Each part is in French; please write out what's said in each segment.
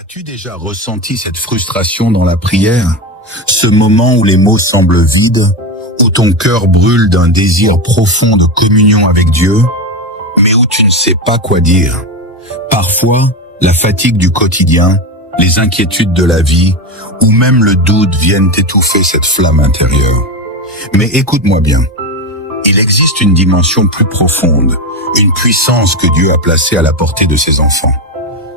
As-tu déjà ressenti cette frustration dans la prière? Ce moment où les mots semblent vides, où ton cœur brûle d'un désir profond de communion avec Dieu, mais où tu ne sais pas quoi dire. Parfois, la fatigue du quotidien, les inquiétudes de la vie, ou même le doute viennent étouffer cette flamme intérieure. Mais écoute-moi bien. Il existe une dimension plus profonde, une puissance que Dieu a placée à la portée de ses enfants.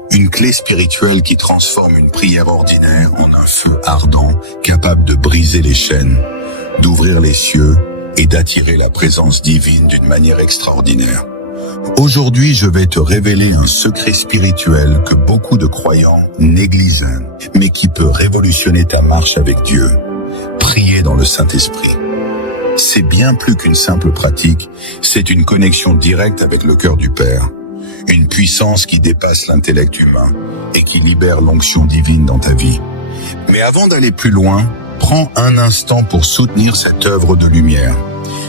Une clé spirituelle qui transforme une prière ordinaire en un feu ardent, capable de briser les chaînes, d'ouvrir les cieux et d'attirer la présence divine d'une manière extraordinaire. Aujourd'hui, je vais te révéler un secret spirituel que beaucoup de croyants négligent, mais qui peut révolutionner ta marche avec Dieu. Prier dans le Saint-Esprit. C'est bien plus qu'une simple pratique, c'est une connexion directe avec le cœur du Père. Une puissance qui dépasse l'intellect humain et qui libère l'onction divine dans ta vie. Mais avant d'aller plus loin, prends un instant pour soutenir cette œuvre de lumière.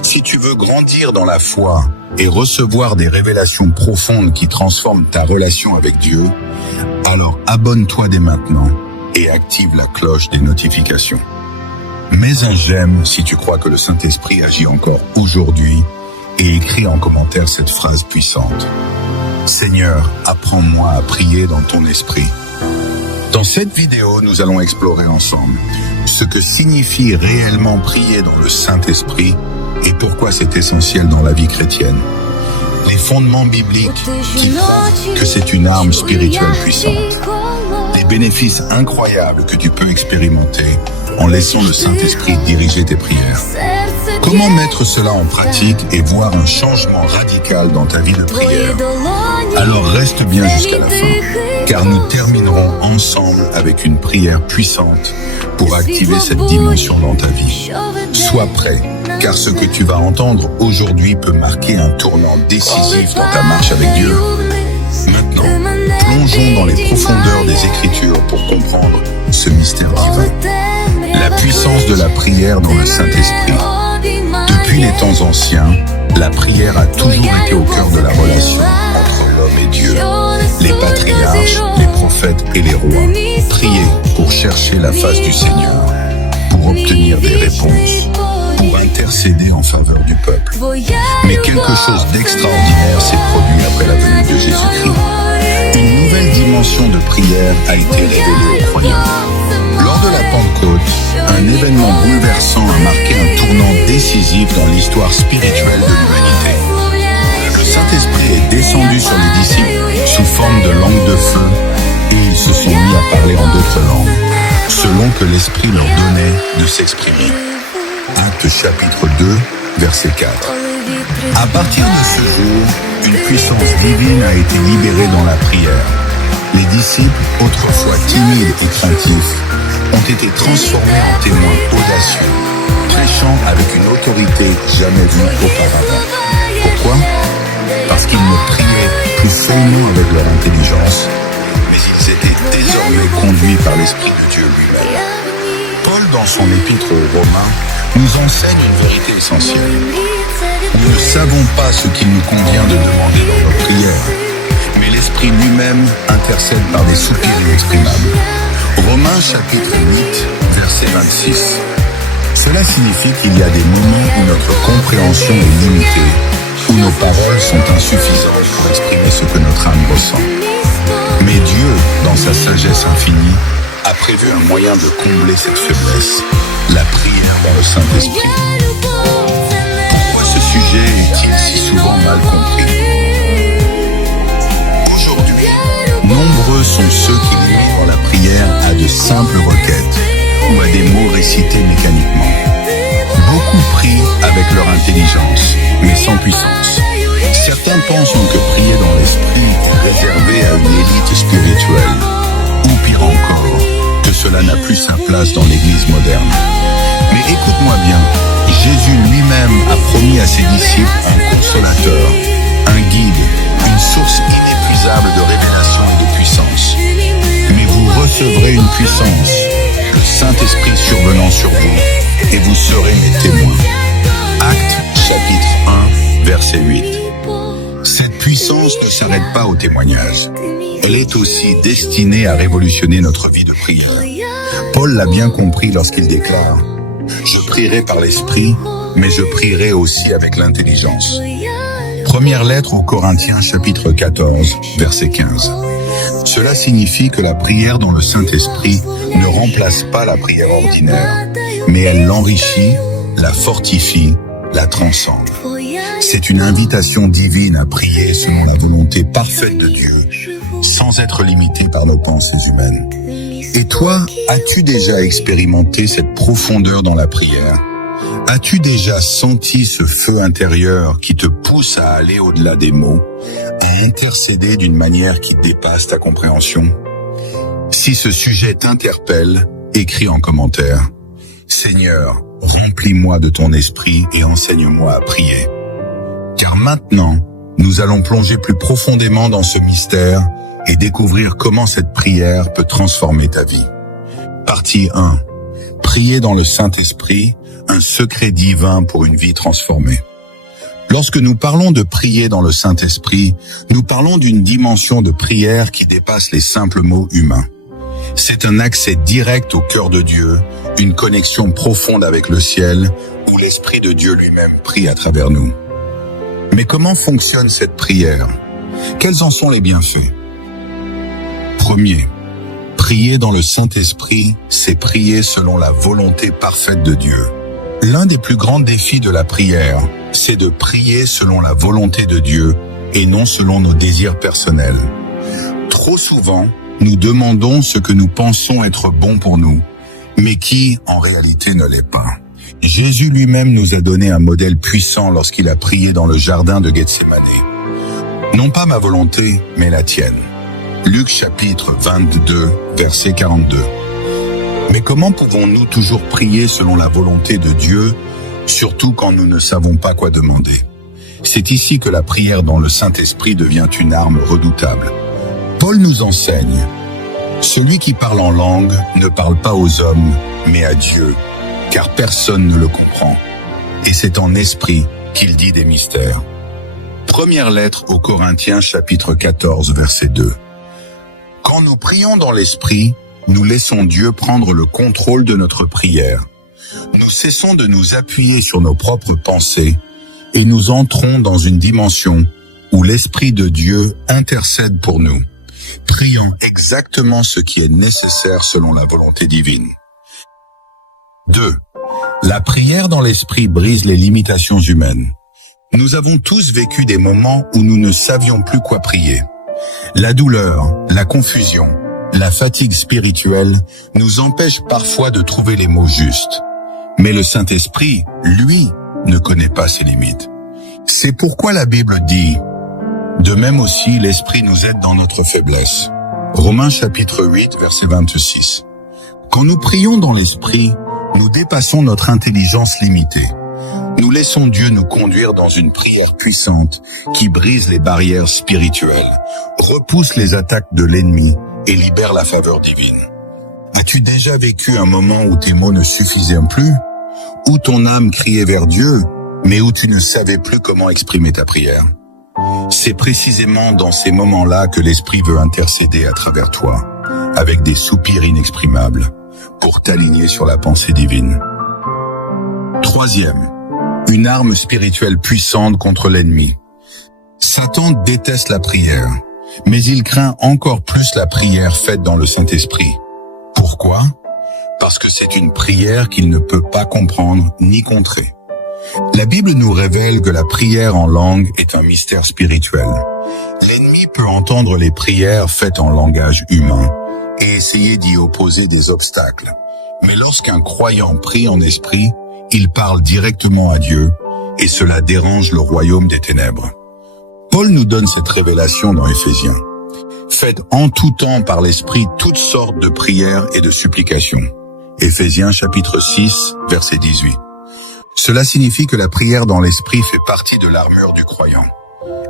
Si tu veux grandir dans la foi et recevoir des révélations profondes qui transforment ta relation avec Dieu, alors abonne-toi dès maintenant et active la cloche des notifications. Mets un j'aime si tu crois que le Saint-Esprit agit encore aujourd'hui et écris en commentaire cette phrase puissante. Seigneur, apprends-moi à prier dans ton esprit. Dans cette vidéo, nous allons explorer ensemble ce que signifie réellement prier dans le Saint-Esprit et pourquoi c'est essentiel dans la vie chrétienne. Les fondements bibliques qui prouvent que c'est une arme spirituelle puissante. Les bénéfices incroyables que tu peux expérimenter en laissant le Saint-Esprit diriger tes prières. Comment mettre cela en pratique et voir un changement radical dans ta vie de prière? Alors reste bien jusqu'à la fin, car nous terminerons ensemble avec une prière puissante pour activer cette dimension dans ta vie. Sois prêt, car ce que tu vas entendre aujourd'hui peut marquer un tournant décisif dans ta marche avec Dieu. Maintenant, plongeons dans les profondeurs des Écritures pour comprendre ce mystère divin. La puissance de la prière dans le Saint-Esprit. Depuis les temps anciens, la prière a toujours été au cœur de la relation entre l'homme et Dieu. Les patriarches, les prophètes et les rois priaient pour chercher la face du Seigneur, pour obtenir des réponses, pour intercéder en faveur du peuple. Mais quelque chose d'extraordinaire s'est produit après la venue de Jésus-Christ. Une nouvelle dimension de prière a été révélée aux croyants. Lors de la Pentecôte, un événement bouleversant a marqué un tournant décisif dans l'histoire spirituelle de l'humanité. Le Saint-Esprit est descendu sur les disciples sous forme de langue de feu et ils se sont mis à parler en d'autres langues, selon que l'Esprit leur donnait de s'exprimer. Actes chapitre 2, verset 4. À partir de ce jour, une puissance divine a été libérée dans la prière. Les disciples, autrefois timides et craintifs, ont été transformés en témoins audacieux, prêchant avec une autorité jamais vue auparavant. Pourquoi? Parce qu'ils ne priaient plus seulement avec leur intelligence, mais ils étaient désormais conduits par l'Esprit de Dieu lui-même. Paul, dans son épître aux Romains, nous enseigne une vérité essentielle. Nous ne savons pas ce qu'il nous convient de demander dans nos prières, mais l'Esprit lui-même intercède par des soupirs inexprimables. Romains chapitre 8, verset 26. Cela signifie qu'il y a des moments où notre compréhension est limitée, où nos paroles sont insuffisantes pour exprimer ce que notre âme ressent. Mais Dieu, dans sa sagesse infinie, a prévu un moyen de combler cette faiblesse, la prière dans le Saint-Esprit. Pourquoi ce sujet est-il si souvent mal compris? Aujourd'hui, nombreux sont ceux qui limitent dans la prière à de simples requêtes ou à des mots récités mécaniquement. Beaucoup prient avec leur intelligence, mais sans puissance. Certains pensent que prier dans l'esprit est réservé à une élite spirituelle, ou pire encore, que cela n'a plus sa place dans l'Église moderne. Mais écoute-moi bien, Jésus lui-même a promis à ses disciples un consolateur, un guide, une source inépuisable de révélation et de puissance. Mais vous recevrez une puissance, le Saint-Esprit survenant sur vous, et vous serez mes témoins. Actes chapitre 1, verset 8. Cette puissance ne s'arrête pas au témoignage. elle est aussi destinée à révolutionner notre vie de prière. Paul l'a bien compris lorsqu'il déclare « Je prierai par l'esprit, mais je prierai aussi avec l'intelligence ». Première lettre aux Corinthiens, chapitre 14, verset 15. Cela signifie que la prière dans le Saint-Esprit ne remplace pas la prière ordinaire, mais elle l'enrichit, la fortifie, la transcende. C'est une invitation divine à prier selon la volonté parfaite de Dieu, sans être limité par nos pensées humaines. Et toi, as-tu déjà expérimenté cette profondeur dans la prière ? As-tu déjà senti ce feu intérieur qui te pousse à aller au-delà des mots, à intercéder d'une manière qui dépasse ta compréhension ? Si ce sujet t'interpelle, écris en commentaire « Seigneur, remplis-moi de ton esprit et enseigne-moi à prier ». Car maintenant, nous allons plonger plus profondément dans ce mystère et découvrir comment cette prière peut transformer ta vie. Partie 1. Prier dans le Saint-Esprit, un secret divin pour une vie transformée. Lorsque nous parlons de prier dans le Saint-Esprit, nous parlons d'une dimension de prière qui dépasse les simples mots humains. C'est un accès direct au cœur de Dieu, une connexion profonde avec le ciel, où l'Esprit de Dieu lui-même prie à travers nous. Mais comment fonctionne cette prière ? Quels en sont les bienfaits ? Premier, prier dans le Saint-Esprit, c'est prier selon la volonté parfaite de Dieu. L'un des plus grands défis de la prière, c'est de prier selon la volonté de Dieu et non selon nos désirs personnels. Trop souvent, nous demandons ce que nous pensons être bon pour nous, mais qui, en réalité, ne l'est pas. Jésus lui-même nous a donné un modèle puissant lorsqu'il a prié dans le jardin de Gethsémane. Non pas ma volonté, mais la tienne. Luc chapitre 22, verset 42. Mais comment pouvons-nous toujours prier selon la volonté de Dieu, surtout quand nous ne savons pas quoi demander ? C'est ici que la prière dans le Saint-Esprit devient une arme redoutable. Paul nous enseigne, « Celui qui parle en langue ne parle pas aux hommes, mais à Dieu, car personne ne le comprend. Et c'est en esprit qu'il dit des mystères. » Première lettre aux Corinthiens, chapitre 14, verset 2. Quand nous prions dans l'esprit, nous laissons Dieu prendre le contrôle de notre prière. Nous cessons de nous appuyer sur nos propres pensées et nous entrons dans une dimension où l'Esprit de Dieu intercède pour nous, priant exactement ce qui est nécessaire selon la volonté divine. 2. La prière dans l'esprit brise les limitations humaines. Nous avons tous vécu des moments où nous ne savions plus quoi prier. La douleur, la confusion, la fatigue spirituelle nous empêchent parfois de trouver les mots justes. Mais le Saint-Esprit, lui, ne connaît pas ses limites. C'est pourquoi la Bible dit « De même aussi, l'Esprit nous aide dans notre faiblesse ». Romains chapitre 8, verset 26. Quand nous prions dans l'Esprit, nous dépassons notre intelligence limitée. Nous laissons Dieu nous conduire dans une prière puissante qui brise les barrières spirituelles, repousse les attaques de l'ennemi et libère la faveur divine. As-tu déjà vécu un moment où tes mots ne suffisaient plus, où ton âme criait vers Dieu, mais où tu ne savais plus comment exprimer ta prière? C'est précisément dans ces moments-là que l'Esprit veut intercéder à travers toi, avec des soupirs inexprimables, pour t'aligner sur la pensée divine. Troisième, une arme spirituelle puissante contre l'ennemi. Satan déteste la prière, mais il craint encore plus la prière faite dans le Saint-Esprit. Pourquoi? Parce que c'est une prière qu'il ne peut pas comprendre ni contrer. La Bible nous révèle que la prière en langue est un mystère spirituel. L'ennemi peut entendre les prières faites en langage humain et essayer d'y opposer des obstacles. Mais lorsqu'un croyant prie en esprit, il parle directement à Dieu et cela dérange le royaume des ténèbres. Paul nous donne cette révélation dans Éphésiens. Faites en tout temps par l'esprit toutes sortes de prières et de supplications. Éphésiens chapitre 6, verset 18. Cela signifie que la prière dans l'esprit fait partie de l'armure du croyant.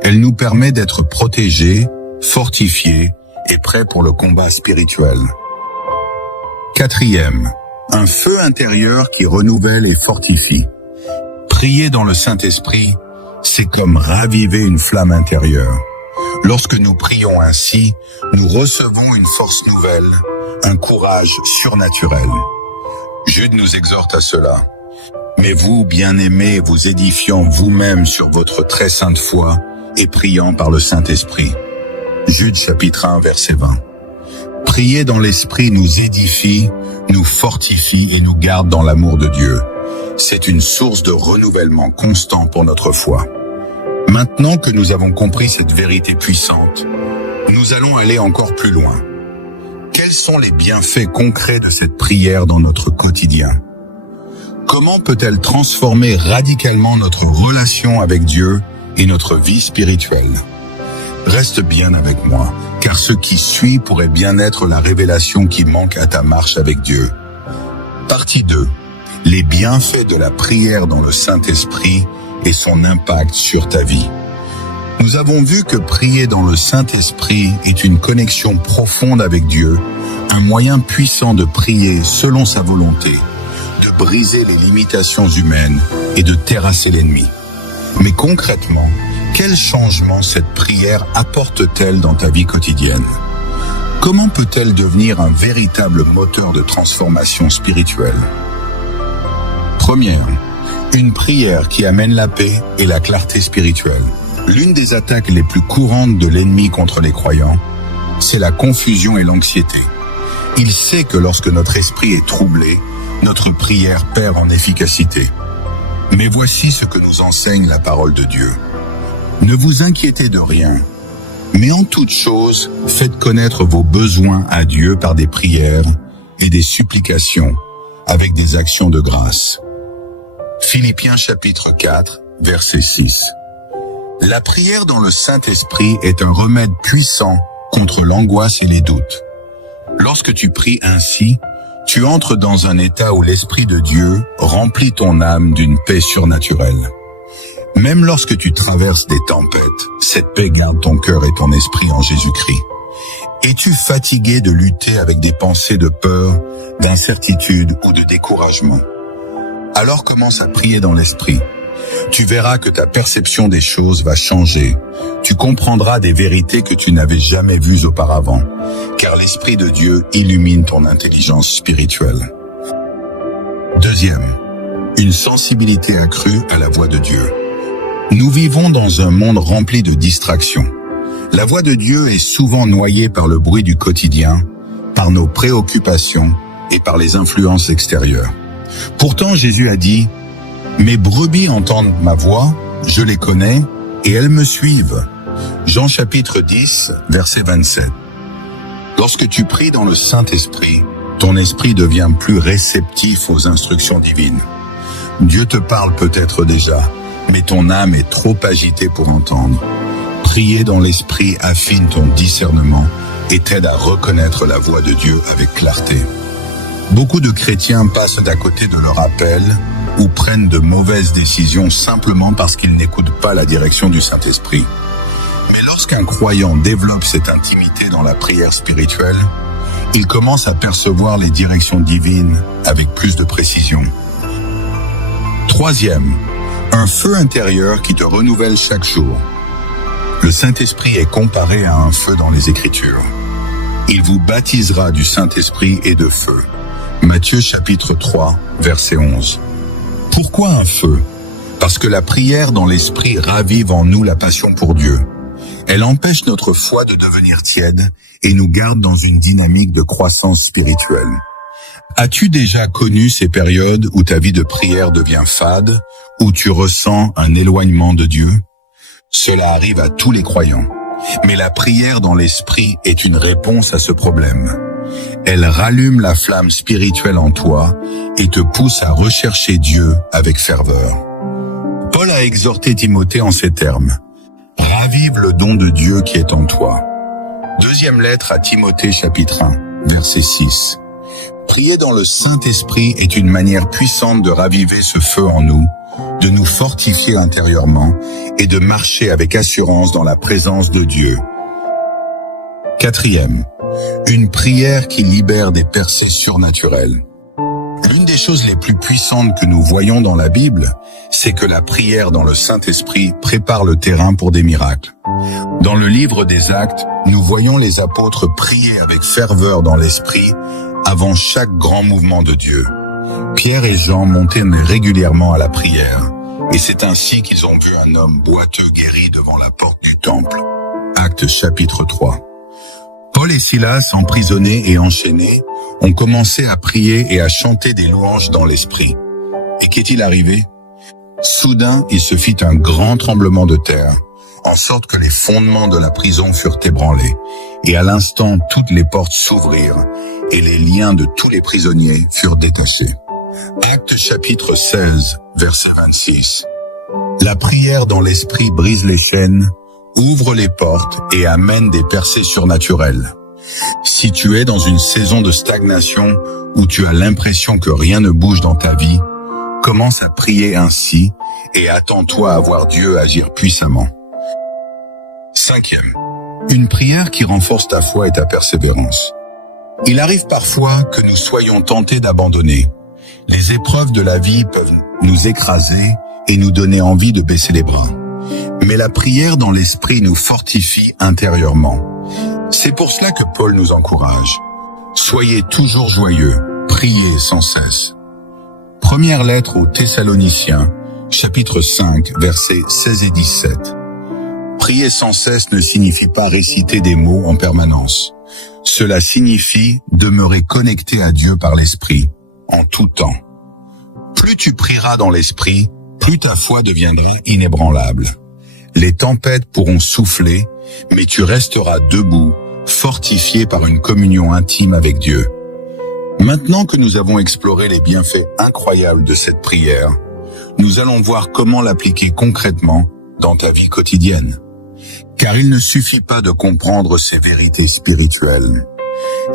Elle nous permet d'être protégés, fortifiés et prêts pour le combat spirituel. Quatrième, un feu intérieur qui renouvelle et fortifie. Prier dans le Saint-Esprit, c'est comme raviver une flamme intérieure. Lorsque nous prions ainsi, nous recevons une force nouvelle, un courage surnaturel. Jude nous exhorte à cela. Mais vous, bien-aimés, vous édifiant vous-même sur votre très sainte foi et priant par le Saint-Esprit. Jude chapitre 1, verset 20. Prier dans l'Esprit nous édifie, nous fortifie et nous garde dans l'amour de Dieu. C'est une source de renouvellement constant pour notre foi. Maintenant que nous avons compris cette vérité puissante, nous allons aller encore plus loin. Quels sont les bienfaits concrets de cette prière dans notre quotidien? Comment peut-elle transformer radicalement notre relation avec Dieu et notre vie spirituelle? Reste bien avec moi, car ce qui suit pourrait bien être la révélation qui manque à ta marche avec Dieu. Partie 2. Les bienfaits de la prière dans le Saint-Esprit et son impact sur ta vie. Nous avons vu que prier dans le Saint-Esprit est une connexion profonde avec Dieu, un moyen puissant de prier selon sa volonté, de briser les limitations humaines et de terrasser l'ennemi. Mais concrètement, quel changement cette prière apporte-t-elle dans ta vie quotidienne? Comment peut-elle devenir un véritable moteur de transformation spirituelle? Première, une prière qui amène la paix et la clarté spirituelle. L'une des attaques les plus courantes de l'ennemi contre les croyants, c'est la confusion et l'anxiété. Il sait que lorsque notre esprit est troublé, notre prière perd en efficacité. Mais voici ce que nous enseigne la parole de Dieu. Ne vous inquiétez de rien, mais en toute chose, faites connaître vos besoins à Dieu par des prières et des supplications, avec des actions de grâce. Philippiens chapitre 4, verset 6. La prière dans le Saint-Esprit est un remède puissant contre l'angoisse et les doutes. Lorsque tu pries ainsi, tu entres dans un état où l'Esprit de Dieu remplit ton âme d'une paix surnaturelle. Même lorsque tu traverses des tempêtes, cette paix garde ton cœur et ton esprit en Jésus-Christ. Es-tu fatigué de lutter avec des pensées de peur, d'incertitude ou de découragement? Alors commence à prier dans l'Esprit. Tu verras que ta perception des choses va changer. Tu comprendras des vérités que tu n'avais jamais vues auparavant, car l'Esprit de Dieu illumine ton intelligence spirituelle. Deuxième, une sensibilité accrue à la voix de Dieu. Nous vivons dans un monde rempli de distractions. La voix de Dieu est souvent noyée par le bruit du quotidien, par nos préoccupations et par les influences extérieures. Pourtant, Jésus a dit: « Mes brebis entendent ma voix, je les connais, et elles me suivent. » Jean chapitre 10, verset 27. Lorsque tu pries dans le Saint-Esprit, ton esprit devient plus réceptif aux instructions divines. Dieu te parle peut-être déjà, mais ton âme est trop agitée pour entendre. Prier dans l'Esprit affine ton discernement et t'aide à reconnaître la voix de Dieu avec clarté. Beaucoup de chrétiens passent à côté de leur appel ou prennent de mauvaises décisions simplement parce qu'ils n'écoutent pas la direction du Saint-Esprit. Mais lorsqu'un croyant développe cette intimité dans la prière spirituelle, il commence à percevoir les directions divines avec plus de précision. Troisième, un feu intérieur qui te renouvelle chaque jour. Le Saint-Esprit est comparé à un feu dans les Écritures. Il vous baptisera du Saint-Esprit et de feu. Matthieu chapitre 3, verset 11. Pourquoi un feu? Parce que la prière dans l'Esprit ravive en nous la passion pour Dieu. Elle empêche notre foi de devenir tiède et nous garde dans une dynamique de croissance spirituelle. As-tu déjà connu ces périodes où ta vie de prière devient fade, où tu ressens un éloignement de Dieu? Cela arrive à tous les croyants. Mais la prière dans l'Esprit est une réponse à ce problème. Elle rallume la flamme spirituelle en toi et te pousse à rechercher Dieu avec ferveur. Paul a exhorté Timothée en ces termes: « Ravive le don de Dieu qui est en toi. » Deuxième lettre à Timothée chapitre 1, verset 6. Prier dans le Saint-Esprit est une manière puissante de raviver ce feu en nous, de nous fortifier intérieurement et de marcher avec assurance dans la présence de Dieu. Quatrième, une prière qui libère des percées surnaturelles. L'une des choses les plus puissantes que nous voyons dans la Bible, c'est que la prière dans le Saint-Esprit prépare le terrain pour des miracles. Dans le livre des Actes, nous voyons les apôtres prier avec ferveur dans l'Esprit avant chaque grand mouvement de Dieu. Pierre et Jean montaient régulièrement à la prière, et c'est ainsi qu'ils ont vu un homme boiteux guéri devant la porte du temple. Actes chapitre 3. Paul et Silas, emprisonnés et enchaînés, ont commencé à prier et à chanter des louanges dans l'esprit. Et qu'est-il arrivé? Soudain, il se fit un grand tremblement de terre, en sorte que les fondements de la prison furent ébranlés. Et à l'instant, toutes les portes s'ouvrirent, et les liens de tous les prisonniers furent détachés. Actes chapitre 16, verset 26. La prière dans l'esprit brise les chaînes, ouvre les portes et amène des percées surnaturelles. Si tu es dans une saison de stagnation où tu as l'impression que rien ne bouge dans ta vie, commence à prier ainsi et attends-toi à voir Dieu agir puissamment. 5e. Une prière qui renforce ta foi et ta persévérance. Il arrive parfois que nous soyons tentés d'abandonner. Les épreuves de la vie peuvent nous écraser et nous donner envie de baisser les bras. Mais la prière dans l'esprit nous fortifie intérieurement. C'est pour cela que Paul nous encourage. Soyez toujours joyeux, priez sans cesse. Première lettre aux Thessaloniciens, chapitre 5, versets 16 et 17. Prier sans cesse ne signifie pas réciter des mots en permanence. Cela signifie demeurer connecté à Dieu par l'esprit, en tout temps. Plus tu prieras dans l'esprit, plus ta foi deviendra inébranlable. Les tempêtes pourront souffler, mais tu resteras debout, fortifié par une communion intime avec Dieu. Maintenant que nous avons exploré les bienfaits incroyables de cette prière, nous allons voir comment l'appliquer concrètement dans ta vie quotidienne. Car il ne suffit pas de comprendre ces vérités spirituelles.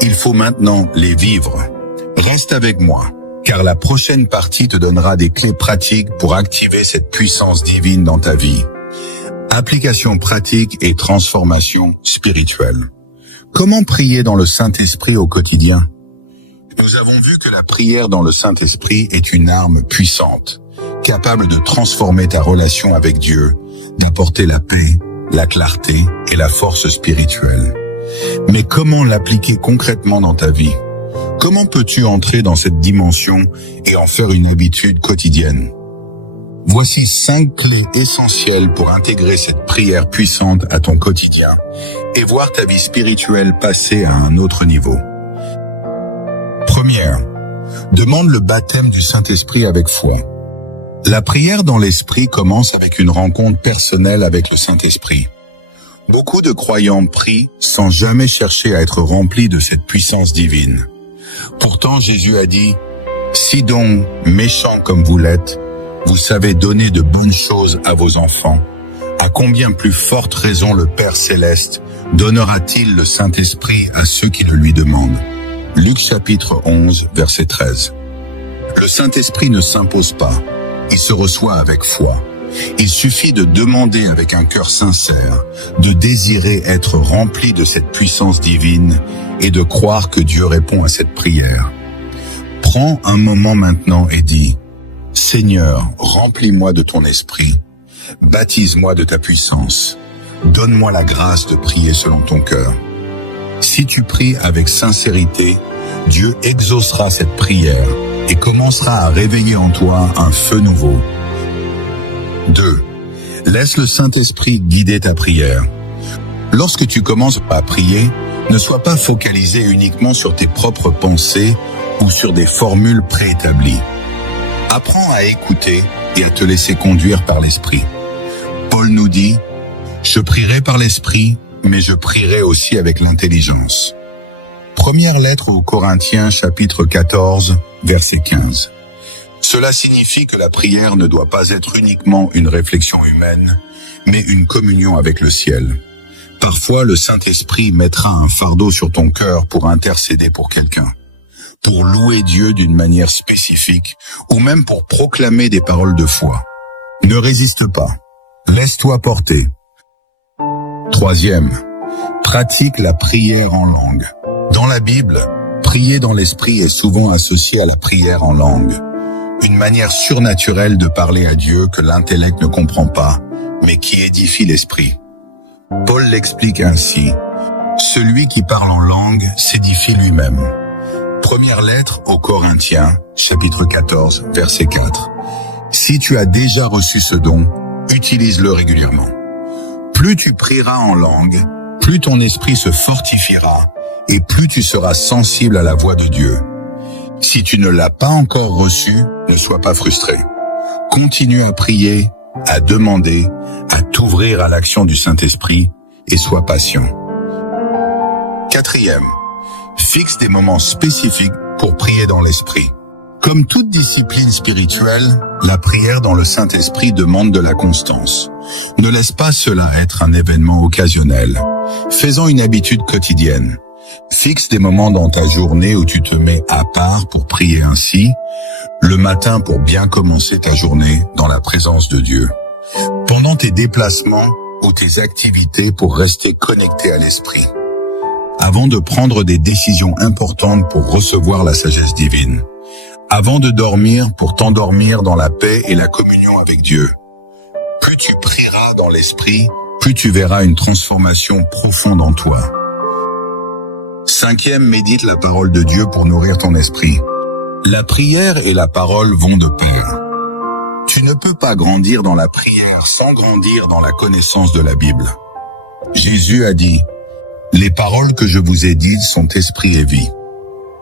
Il faut maintenant les vivre. Reste avec moi, car la prochaine partie te donnera des clés pratiques pour activer cette puissance divine dans ta vie. Application pratique et transformation spirituelle. Comment prier dans le Saint-Esprit au quotidien? Nous avons vu que la prière dans le Saint-Esprit est une arme puissante, capable de transformer ta relation avec Dieu, d'apporter la paix, la clarté et la force spirituelle. Mais comment l'appliquer concrètement dans ta vie? Comment peux-tu entrer dans cette dimension et en faire une habitude quotidienne? Voici 5 clés essentielles pour intégrer cette prière puissante à ton quotidien et voir ta vie spirituelle passer à un autre niveau. Première, demande le baptême du Saint-Esprit avec foi. La prière dans l'Esprit commence avec une rencontre personnelle avec le Saint-Esprit. Beaucoup de croyants prient sans jamais chercher à être remplis de cette puissance divine. Pourtant, Jésus a dit « Si donc, méchants comme vous l'êtes, vous savez donner de bonnes choses à vos enfants, à combien plus forte raison le Père Céleste donnera-t-il le Saint-Esprit à ceux qui le lui demandent ?» Luc chapitre 11, verset 13. Le Saint-Esprit ne s'impose pas, il se reçoit avec foi. Il suffit de demander avec un cœur sincère, de désirer être rempli de cette puissance divine et de croire que Dieu répond à cette prière. Prends un moment maintenant et dis « Seigneur, remplis-moi de ton esprit, baptise-moi de ta puissance, donne-moi la grâce de prier selon ton cœur. » Si tu pries avec sincérité, Dieu exaucera cette prière et commencera à réveiller en toi un feu nouveau. 2. Laisse le Saint-Esprit guider ta prière. Lorsque tu commences à prier, ne sois pas focalisé uniquement sur tes propres pensées ou sur des formules préétablies. Apprends à écouter et à te laisser conduire par l'Esprit. Paul nous dit « Je prierai par l'Esprit, mais je prierai aussi avec l'intelligence. » Première lettre aux Corinthiens, chapitre 14, verset 15. Cela signifie que la prière ne doit pas être uniquement une réflexion humaine, mais une communion avec le ciel. Parfois, le Saint-Esprit mettra un fardeau sur ton cœur pour intercéder pour quelqu'un, pour louer Dieu d'une manière spécifique, ou même pour proclamer des paroles de foi. Ne résiste pas. Laisse-toi porter. 3e, pratique la prière en langue. Dans la Bible, Prier dans l'esprit est souvent associé à la prière en langue, une manière surnaturelle de parler à Dieu que l'intellect ne comprend pas, mais qui édifie l'esprit. Paul l'explique ainsi: celui qui parle en langue s'édifie lui-même. Première lettre aux Corinthiens, chapitre 14, verset 4. Si tu as déjà reçu ce don, utilise-le régulièrement. Plus tu prieras en langue, plus ton esprit se fortifiera et plus tu seras sensible à la voix de Dieu. Si tu ne l'as pas encore reçu, ne sois pas frustré. Continue à prier, à demander, à t'ouvrir à l'action du Saint-Esprit et sois patient. Quatrième, fixe des moments spécifiques pour prier dans l'esprit. Comme toute discipline spirituelle, la prière dans le Saint-Esprit demande de la constance. Ne laisse pas cela être un événement occasionnel. Fais-en une habitude quotidienne. Fixe des moments dans ta journée où tu te mets à part pour prier ainsi, le matin pour bien commencer ta journée dans la présence de Dieu. Pendant tes déplacements ou tes activités pour rester connecté à l'esprit. Avant de prendre des décisions importantes pour recevoir la sagesse divine. Avant de dormir pour t'endormir dans la paix et la communion avec Dieu. Plus tu prieras dans l'esprit, plus tu verras une transformation profonde en toi. Cinquième, médite la parole de Dieu pour nourrir ton esprit. La prière et la parole vont de pair. Tu ne peux pas grandir dans la prière sans grandir dans la connaissance de la Bible. Jésus a dit: les paroles que je vous ai dites sont esprit et vie.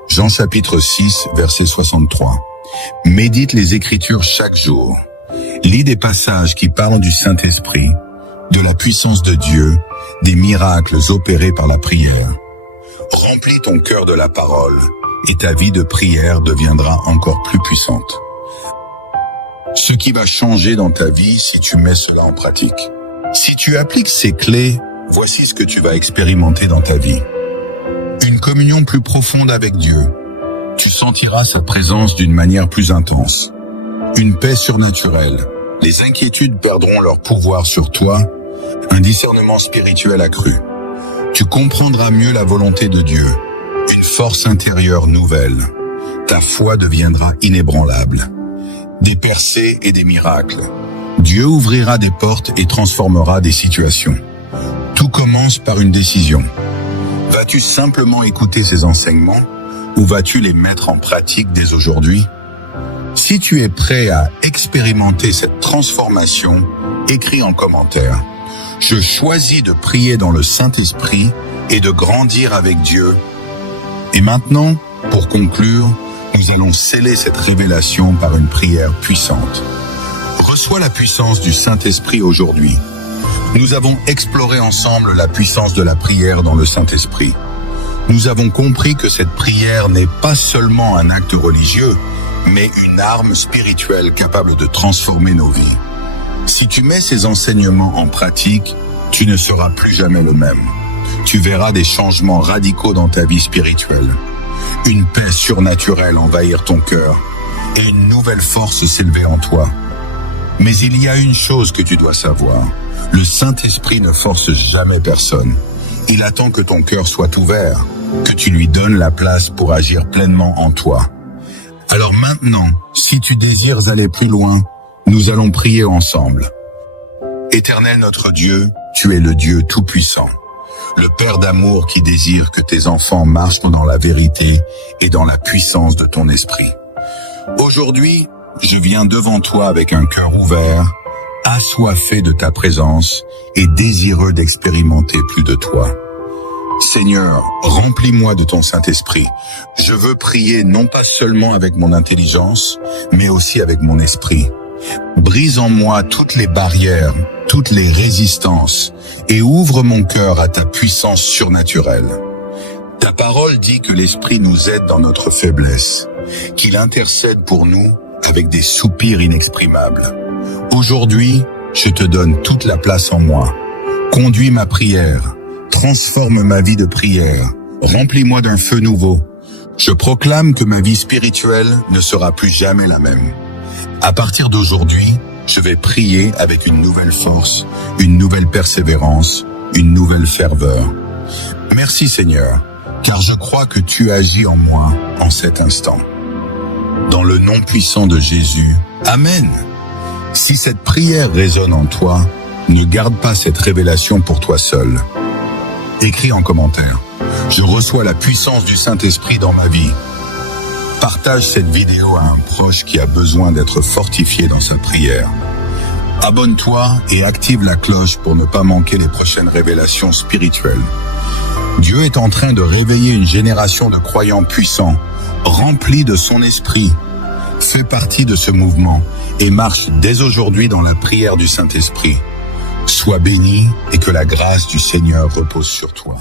Jean chapitre 6, verset 63. Médite les Écritures chaque jour. Lis des passages qui parlent du Saint-Esprit, de la puissance de Dieu, des miracles opérés par la prière. Remplis ton cœur de la parole et ta vie de prière deviendra encore plus puissante. Ce qui va changer dans ta vie si tu mets cela en pratique. Si tu appliques ces clés, voici ce que tu vas expérimenter dans ta vie. Une communion plus profonde avec Dieu. Tu sentiras sa présence d'une manière plus intense. Une paix surnaturelle. Les inquiétudes perdront leur pouvoir sur toi. Un discernement spirituel accru. Tu comprendras mieux la volonté de Dieu. Une force intérieure nouvelle. Ta foi deviendra inébranlable. Des percées et des miracles. Dieu ouvrira des portes et transformera des situations. Tout commence par une décision. Vas-tu simplement écouter ces enseignements ou vas-tu les mettre en pratique dès aujourd'hui? Si tu es prêt à expérimenter cette transformation, écris en commentaire. Je choisis de prier dans le Saint-Esprit et de grandir avec Dieu. Et maintenant, pour conclure, nous allons sceller cette révélation par une prière puissante. Reçois la puissance du Saint-Esprit aujourd'hui. Nous avons exploré ensemble la puissance de la prière dans le Saint-Esprit. Nous avons compris que cette prière n'est pas seulement un acte religieux, mais une arme spirituelle capable de transformer nos vies. Si tu mets ces enseignements en pratique, tu ne seras plus jamais le même. Tu verras des changements radicaux dans ta vie spirituelle. Une paix surnaturelle envahir ton cœur et une nouvelle force s'élever en toi. Mais il y a une chose que tu dois savoir. Le Saint-Esprit ne force jamais personne. Il attend que ton cœur soit ouvert, que tu lui donnes la place pour agir pleinement en toi. Alors maintenant, si tu désires aller plus loin, nous allons prier ensemble. Éternel notre Dieu, tu es le Dieu tout-puissant, le Père d'amour qui désire que tes enfants marchent dans la vérité et dans la puissance de ton esprit. Aujourd'hui, je viens devant toi avec un cœur ouvert, assoiffé de ta présence et désireux d'expérimenter plus de toi. Seigneur, remplis-moi de ton Saint-Esprit. Je veux prier non pas seulement avec mon intelligence, mais aussi avec mon esprit. Brise en moi toutes les barrières, toutes les résistances et ouvre mon cœur à ta puissance surnaturelle. Ta parole dit que l'Esprit nous aide dans notre faiblesse, qu'il intercède pour nous avec des soupirs inexprimables. Aujourd'hui, je te donne toute la place en moi. Conduis ma prière, transforme ma vie de prière, remplis-moi d'un feu nouveau. Je proclame que ma vie spirituelle ne sera plus jamais la même. À partir d'aujourd'hui, je vais prier avec une nouvelle force, une nouvelle persévérance, une nouvelle ferveur. Merci Seigneur, car je crois que tu agis en moi en cet instant. Dans le nom puissant de Jésus, Amen. Si cette prière résonne en toi, ne garde pas cette révélation pour toi seul. Écris en commentaire. Je reçois la puissance du Saint-Esprit dans ma vie. Partage cette vidéo à un proche qui a besoin d'être fortifié dans cette prière. Abonne-toi et active la cloche pour ne pas manquer les prochaines révélations spirituelles. Dieu est en train de réveiller une génération de croyants puissants, remplis de son esprit. Fais partie de ce mouvement et marche dès aujourd'hui dans la prière du Saint-Esprit. Sois béni et que la grâce du Seigneur repose sur toi.